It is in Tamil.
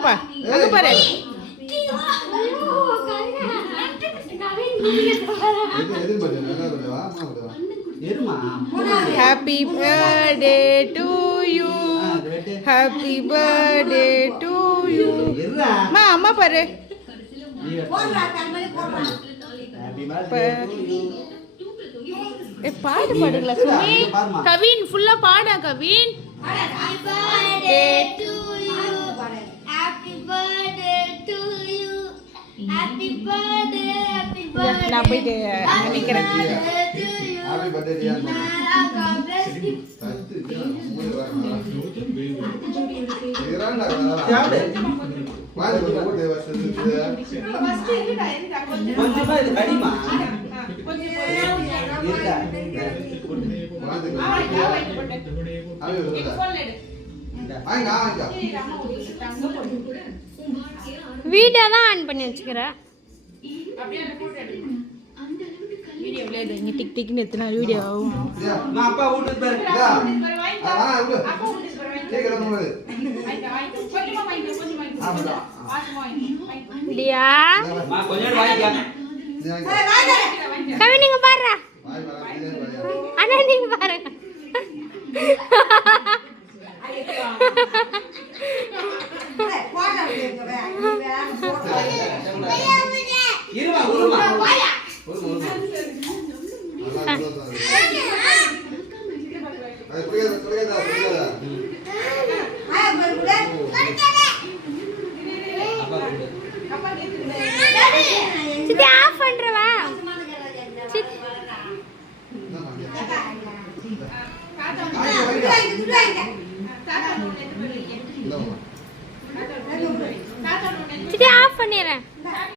அங்கப்பா அங்க பாரு. Happy birthday to you, happy birthday to you. அம்மா அம்மா பாரு. பாடு பாடுங்களா சுமி. கவின் ஃபுல்லா பாடா Kavin. Happy birthday to you. Happy birthday to you. Happy birthday, happy birthday. நான் போயிட்டு நினைக்கிறேன். Happy birthday dear. God bless you. Video தான் ஆன் பண்ணி வச்சுக்கிறேன். வீடியோல இது இங்க டிக் டிக்னு எத்தனை வீடியோ ஆகும். நான் அப்பா வீட்டுக்கு போறேன். டியா கவி நீங்க பாருடா. அண்ணா நீங்க பாருங்க. சித்தி ஆஃப் பண்றவா. சித்தி ஆஃப் பண்ணிடுறேன்.